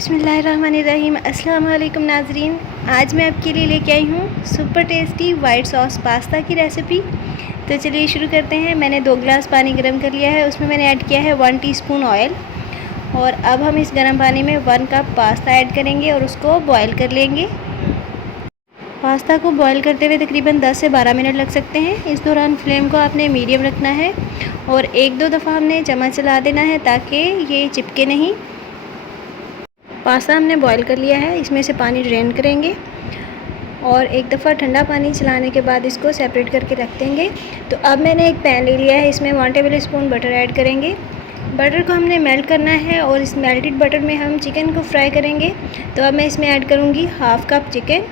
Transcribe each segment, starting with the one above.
बिस्मिल्लाहिर्रहमानिर्रहीम। अस्सलाम वालेकुम नाज़रीन। आज मैं आपके लिए लेके आई हूँ super tasty white sauce pasta की रेसिपी। तो चलिए शुरू करते हैं। मैंने 2 गिलास पानी गर्म कर लिया है, उसमें मैंने ऐड किया है 1 टीस्पून ऑयल। और अब हम इस गर्म पानी में 1 कप पास्ता ऐड करेंगे और उसको बॉयल कर लेंगे। पास्ता को बॉयल करते हुए तकरीबन 10 से 12 मिनट लग सकते हैं। इस दौरान फ्लेम को आपने मीडियम रखना है और 1-2 दफ़ा हमने चम्मच चला देना है ताकि ये चिपके नहीं। पास्ता हमने बॉईल कर लिया है, इसमें से पानी ड्रेन करेंगे और एक दफ़ा ठंडा पानी चलाने के बाद इसको सेपरेट करके रख देंगे। तो अब मैंने एक पैन ले लिया है, इसमें 1 टेबल स्पून बटर ऐड करेंगे। बटर को हमने मेल्ट करना है और इस मेल्टेड बटर में हम चिकन को फ्राई करेंगे। तो अब मैं इसमें ऐड करूँगी 1/2 कप चिकन।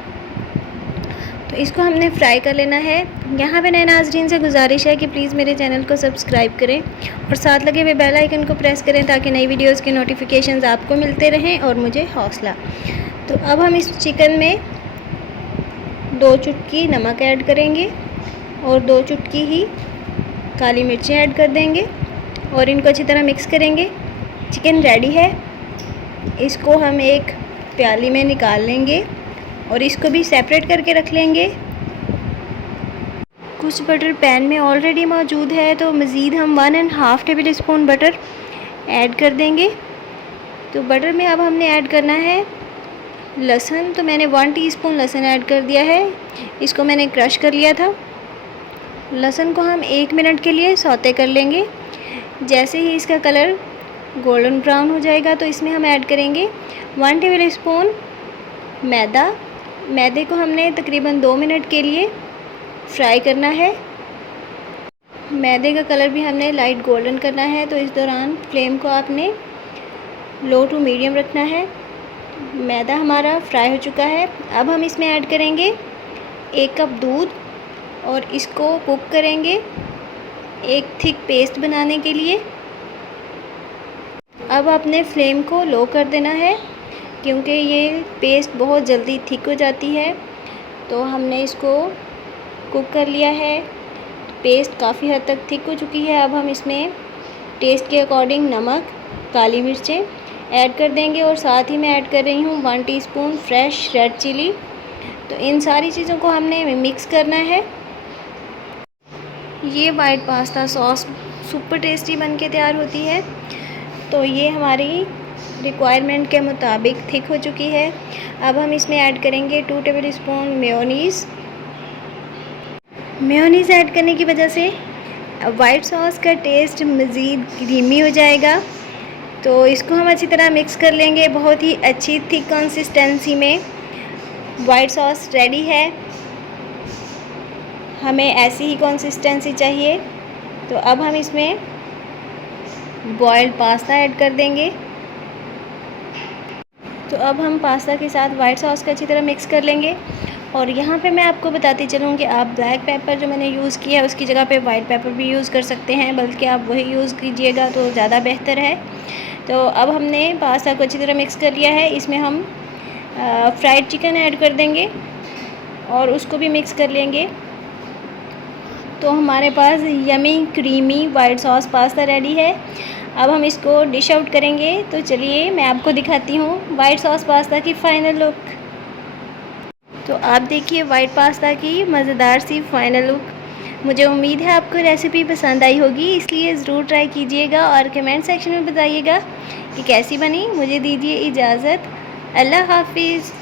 तो इसको हमने फ्राई कर लेना है। यहाँ पे नए नाज़रीन से गुजारिश है कि प्लीज़ मेरे चैनल को सब्सक्राइब करें और साथ लगे हुए बेल आइकन को प्रेस करें ताकि नई वीडियोज़ के नोटिफिकेशंस आपको मिलते रहें और मुझे हौसला। तो अब हम इस चिकन में 2 चुटकी नमक ऐड करेंगे और 2 चुटकी ही काली मिर्चें ऐड कर देंगे और इनको अच्छी तरह मिक्स करेंगे। चिकन रेडी है, इसको हम एक प्याली में निकाल लेंगे और इसको भी सेपरेट करके रख लेंगे। कुछ बटर पैन में ऑलरेडी मौजूद है तो मज़ीद हम 1.5 टेबल स्पून बटर ऐड कर देंगे। तो बटर में अब हमने ऐड करना है लहसुन। तो मैंने 1 टीस्पून लहसुन ऐड कर दिया है, इसको मैंने क्रश कर लिया था। लहसुन को हम 1 मिनट के लिए सौते कर लेंगे। जैसे ही इसका कलर गोल्डन ब्राउन हो जाएगा तो इसमें हम ऐड करेंगे 1 टेबल स्पून मैदा। मैदे को हमने तकरीबन 2 मिनट के लिए फ्राई करना है। मैदे का कलर भी हमने लाइट गोल्डन करना है, तो इस दौरान फ्लेम को आपने लो टू मीडियम रखना है। मैदा हमारा फ्राई हो चुका है। अब हम इसमें ऐड करेंगे 1 कप दूध और इसको कुक करेंगे एक थिक पेस्ट बनाने के लिए। अब अपने फ्लेम को लो कर देना है क्योंकि ये पेस्ट बहुत जल्दी थिक हो जाती है। तो हमने इसको कुक कर लिया है, पेस्ट काफ़ी हद तक थिक हो चुकी है। अब हम इसमें टेस्ट के अकॉर्डिंग नमक, काली मिर्चें ऐड कर देंगे और साथ ही मैं ऐड कर रही हूँ 1 टीस्पून फ्रेश रेड चिली। तो इन सारी चीज़ों को हमने मिक्स करना है। ये white pasta sauce super tasty बनके तैयार होती है। तो ये हमारी रिक्वायरमेंट के मुताबिक थिक हो चुकी है। अब हम इसमें ऐड करेंगे 2 table spoon mayonnaise. Mayonnaise add करने की वजह से वाइट सॉस का टेस्ट मज़ीद क्रीमी हो जाएगा। तो इसको हम अच्छी तरह मिक्स कर लेंगे। बहुत ही अच्छी थिक कंसिस्टेंसी में वाइट सॉस रेडी है। हमें ऐसी ही कंसिस्टेंसी चाहिए। तो अब हम इसमें बॉइल्ड पास्ता ऐड कर देंगे। तो अब हम पास्ता के साथ वाइट सॉस को अच्छी तरह मिक्स कर लेंगे। और यहाँ पे मैं आपको बताती चलूँ कि आप ब्लैक पेपर जो मैंने यूज़ किया है उसकी जगह पे वाइट पेपर भी यूज़ कर सकते हैं, बल्कि आप वही यूज़ कीजिएगा तो ज़्यादा बेहतर है। तो अब हमने पास्ता को अच्छी तरह मिक्स कर लिया है। इसमें हम फ्राइड चिकन ऐड कर देंगे और उसको भी मिक्स कर लेंगे। तो हमारे पास yummy creamy white sauce pasta ready है। अब हम इसको डिश आउट करेंगे। तो चलिए मैं आपको दिखाती हूँ वाइट सॉस पास्ता की फ़ाइनल लुक। तो आप देखिए वाइट पास्ता की मज़ेदार सी फ़ाइनल लुक। मुझे उम्मीद है आपको रेसिपी पसंद आई होगी, इसलिए ज़रूर ट्राई कीजिएगा और कमेंट सेक्शन में बताइएगा कि कैसी बनी। मुझे दीजिए इजाज़त। अल्लाह हाफिज़।